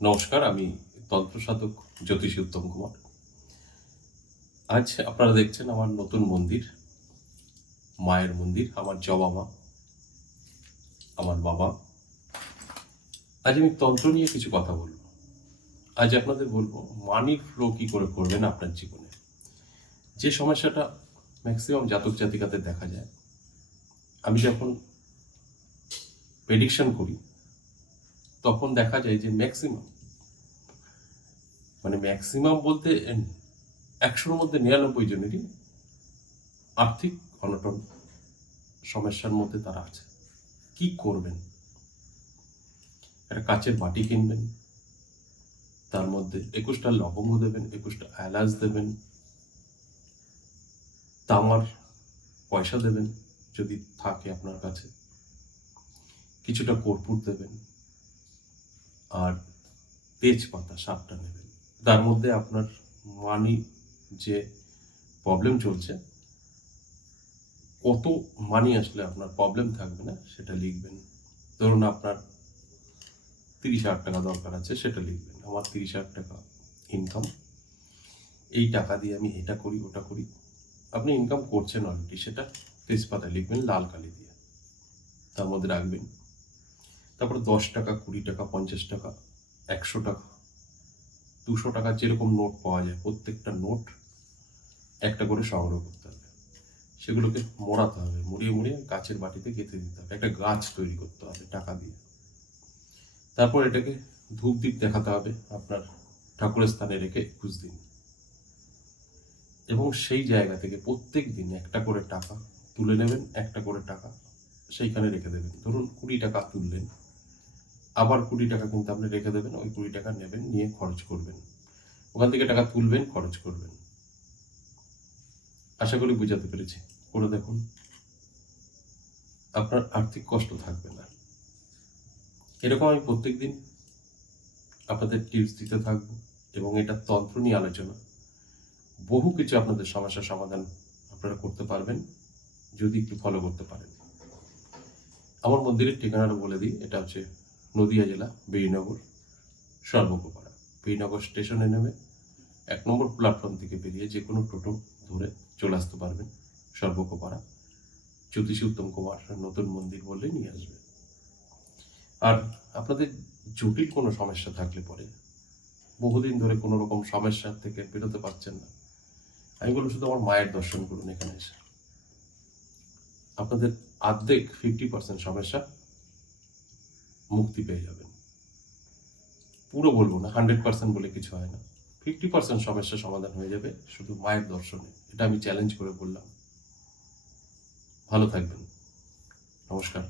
নমস্কার, আমি তন্ত্র সাধক জ্যোতিষী উত্তম কুমার। আজ আপনারা দেখছেন আমার নতুন মন্দির, মায়ের মন্দির, আমার জবা মা, আমার বাবা। আজ আমি তন্ত্র নিয়ে কিছু কথা বলবো। আজ আপনাদের বলবো মানি ফ্লো কি করে করবেন আপনার জীবনে। যে সমস্যাটা ম্যাক্সিমাম জাতক জাতিকাদের দেখা যায়, আমি যখন প্রেডিকশন করি তখন দেখা যায় যে ম্যাক্সিমাম বলতে 100-র মধ্যে 99 জনেরই আর্থিক অনটন সমস্যার মধ্যে তারা আছে। কি করবেন? একটা কাচের বাটি কিনবেন, তার মধ্যে 21টা লবঙ্গ দেবেন, 21টা এলাচ দেবেন, তামার পয়সা দেবেন যদি থাকে আপনার কাছে, কিছুটা কর্পূর দেবেন, আর তেজপাতা 7টা নেবেন। তার মধ্যে আপনার মানি যে প্রবলেম চলছে, কত মানি আসলে আপনার প্রবলেম থাকবে না সেটা লিখবেন। ধরুন আপনার 30,000 টাকা দরকার আছে, সেটা লিখবেন। আমার 30,000 টাকা ইনকাম, এই টাকা দিয়ে আমি এটা করি ওটা করি। আপনি ইনকাম করছেন অলরেডি, সেটা তেজপাতা লিখবেন লাল কালি দিয়ে, তার মধ্যে রাখবেন। তারপর 10 টাকা, 20 টাকা, 50 টাকা, 100 টাকা, 200 টাকা যেরকম নোট পাওয়া যায়, প্রত্যেকটা নোট একটা করে সংগ্রহ করতে হবে। সেগুলোকে মোড়াতে হবে, মুড়িয়ে মুড়িয়ে গাছের বাটিতে গেঁথে দিতে হবে। একটা গাছ তৈরি করতে হবে টাকা দিয়ে। তারপর এটাকে ধূপ দ্বীপ দেখাতে হবে আপনার ঠাকুরের স্থানে রেখে 21 দিন, এবং সেই জায়গা থেকে প্রত্যেক দিন একটা করে টাকা তুলে নেবেন, একটা করে টাকা সেইখানে রেখে দেবেন। ধরুন 20 টাকা তুললেন, আবার 20 টাকা কিন্তু আপনি রেখে দেবেন। ওই 20 টাকা নেবেন, নিয়ে খরচ করবেন। ওখান থেকে টাকা তুলবেন, খরচ করবেন। আশা করি বুঝাতে পেরেছি। করে দেখুন, আপনার আর্থিক কষ্ট থাকবে না। এরকম আমি প্রত্যেকদিন আপনাদের টিপস দিতে থাকবো, এবং এটা তন্ত্র নিয়ে আলোচনা। বহু কিছু আপনাদের সমস্যার সমাধান আপনারা করতে পারবেন যদি একটু ফলো করতে পারেন। আমার মন্দিরের ঠিকানাটা বলে দিই। এটা হচ্ছে নদিয়া জেলা, বীরনগর, সর্বকপাড়া। বীরনগর স্টেশনে নেমে 1 নম্বর প্ল্যাটফর্ম থেকে বেরিয়ে যে কোনো টোটো ধরে চলে আসতে পারবেন। সর্বকপাড়া জ্যোতিষী উত্তম কুমার নতুন মন্দির বললে নিয়ে আসবে। আর আপনাদের জটিল কোনো সমস্যা থাকলে পরে, বহুদিন ধরে কোনো রকম সমস্যা থেকে বেরোতে পারছেন না, আমি বলবো শুধু আমার মায়ের দর্শন করুন এখানে এসে। আপনাদের অর্ধেক 50% সমস্যা মুক্তি পেয়ে যাবেন। পুরো বলবো না, 100% বলে কিছু হয় না। 50% সমস্যার সমাধান হয়ে যাবে শুধু মায়ের দর্শনে। এটা আমি চ্যালেঞ্জ করে বললাম। ভালো থাকবেন। নমস্কার।